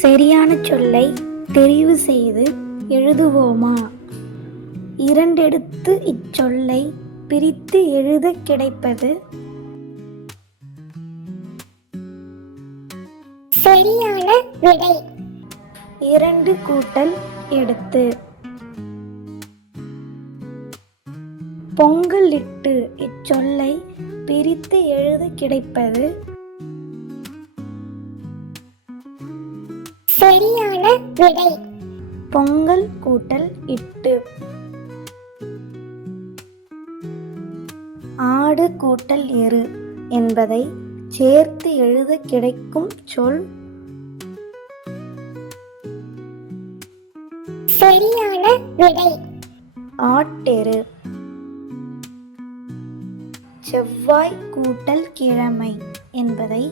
சரியான சொல்லை தெரிவு செய்து எழுதுவோமா? இரண்டெடுத்து இச்சொல்லை பிரித்து எழுத கிடைப்பது சரியான விடை. 2 கூட்டல் எடுத்து. பொங்கலிட்டு இச்சொல்லை பிரித்து எழுத கிடைப்பது சரியான விடை. பொங்கல் கூட்டல் இட்டு. ஆடு கூட்டல் எரு என்பதை சேர்த்து எழுத கிடைக்கும் சொல் சரியான விடை. ஆட்டெரு. செவ்வாய் கூட்டல் கிழமை என்பதை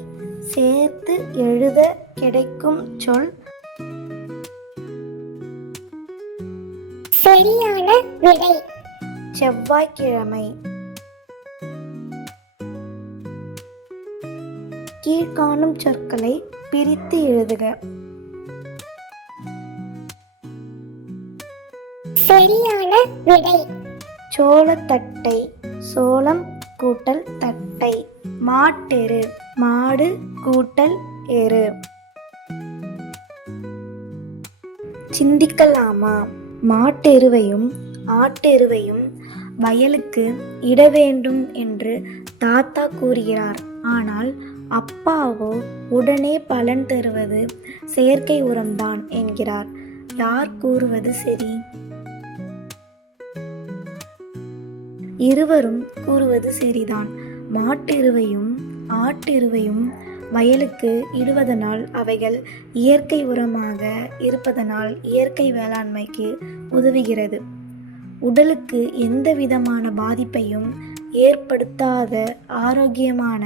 சேர்த்து எழுத கிடைக்கும் சொல் சரியான விடை. செவ்வாய்க்கிழமை. கீழ்காணும் சொற்களை பிரித்து எழுதுக. சரியான விடை. சோளத்தட்டை. சோளம் கூட்டல் தட்டை. மாட்டெரு. மாடு கூட்டல் எரு. சிந்திக்கலாமா? மாட்டெருவையும் ஆட்டெருவையும் வயலுக்கு இட வேண்டும் என்று தாத்தா கூறுகிறார். ஆனால் அப்பாவோ உடனே பலன் தருவது செயற்கை உரம்தான் என்கிறார். யார் கூறுவது சரி? இருவரும் கூறுவது சரிதான். மாட்டெருவையும் ஆட்டெருவையும் வயலுக்கு இடுவதனால் அவைகள் இயற்கை உரமாக இருப்பதனால் இயற்கை வேளாண்மைக்கு உதவுகிறது. உடலுக்கு எந்த விதமான பாதிப்பையும் ஏற்படுத்தாத ஆரோக்கியமான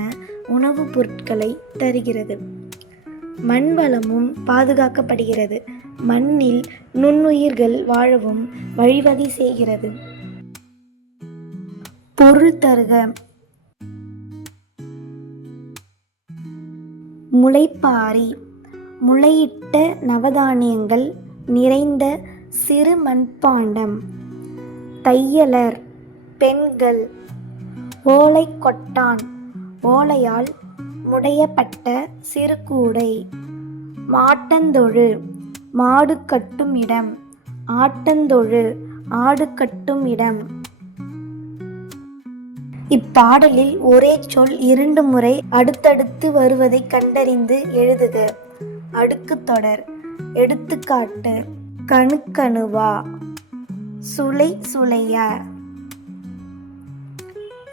உணவுப் பொருட்களை தருகிறது. மண் வளமும் பாதுகாக்கப்படுகிறது. மண்ணில் நுண்ணுயிர்கள் வாழவும் வழிவகை செய்கிறது. பொருள் தருக. முளைப்பாரி. முளையிட்ட நவதானியங்கள் நிறைந்த சிறு மண்பாண்டம். தையலர் பெண்கள். ஓலை கொட்டான். ஓலையால் முடையப்பட்ட சிறு கூடை. மாட்டந்தொழு. மாடு கட்டும் இடம். ஆட்டந்தொழு. ஆடு கட்டும் இடம். இப்பாடலில் ஒரே சொல் 2 முறை அடுத்தடுத்து வருவதை கண்டறிந்து எழுதுக. அடுக்குத் தொடர். எடுத்துக்காட்டு: கணுக்கணுவா. சுளை சுளைய.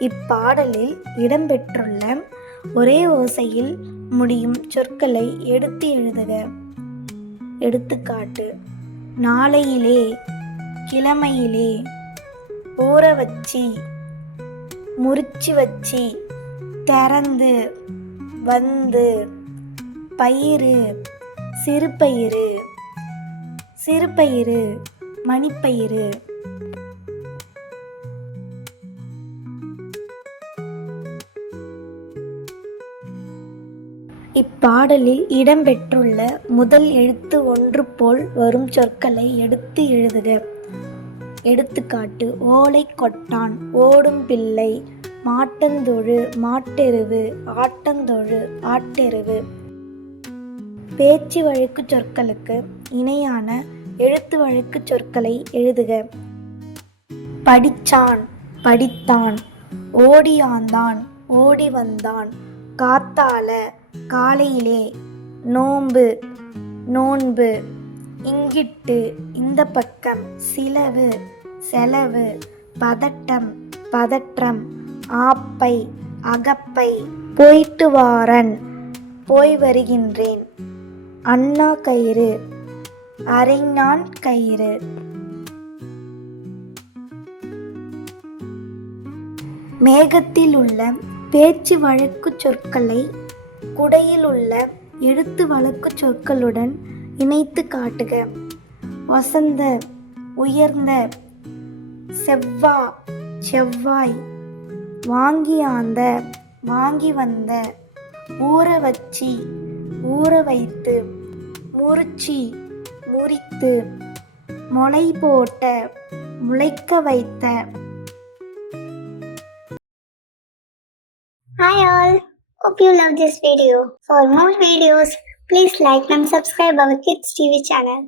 இப்பாடலில் இடம்பெற்றுள்ள ஒரே ஓசையில் முடியும் சொற்களை எடுத்து எழுதுக. எடுத்துக்காட்டு: நாளையிலே. கிழமையிலே. ஊற வச்சி. முறிச்சு வச்சி. திறந்து. வந்து. பயிறு. சிறுபயிறு. சிறுபயிறு. மணிப்பயிறு. இப்பாடலில் இடம்பெற்றுள்ள முதல் எழுத்து ஒன்று போல் வரும் சொற்களை எடுத்து எழுதுக. எடுத்துக்காட்டு: ஓலை கொட்டான். ஓடும் பிள்ளை. மாட்டந்தொழு. மாட்டெருவு. ஆட்டந்தொழு. ஆட்டெருவு. பேச்சு வழக்கு சொற்களுக்கு இணையான எழுத்து வழக்கு சொற்களை எழுதுக. படிச்சான். படித்தான். ஓடியாந்தான். ஓடி வந்தான். காத்தால. காலையிலே. நோன்பு. நோன்பு. இங்கிட்டு. இந்த பக்கம். சிலவு. செலவு. பதட்டம். பதற்றம். ஆப்பை. அகப்பை. போயிட்டு வாரன். போய் வருகின்றேன். அண்ணா கயிறு. அரைஞான் கயிறு. மேகத்தில் உள்ள பேச்சு வழக்கு சொற்களை குடையில் உள்ள எழுத்து வழக்கு சொற்களுடன் இணைத்து காட்டுக. வசந்த. உயர்ந்த. செவ்வா. செவ்வாய். வாங்கியாந்த. வாங்கி வந்த. ஊற வச்சி. ஊற வைத்து. முறிச்சி முறித்து, முளை போட்ட முளைக்க வைத்த. Hi all, hope you love this video. For more videos, please like and subscribe our Kids TV channel.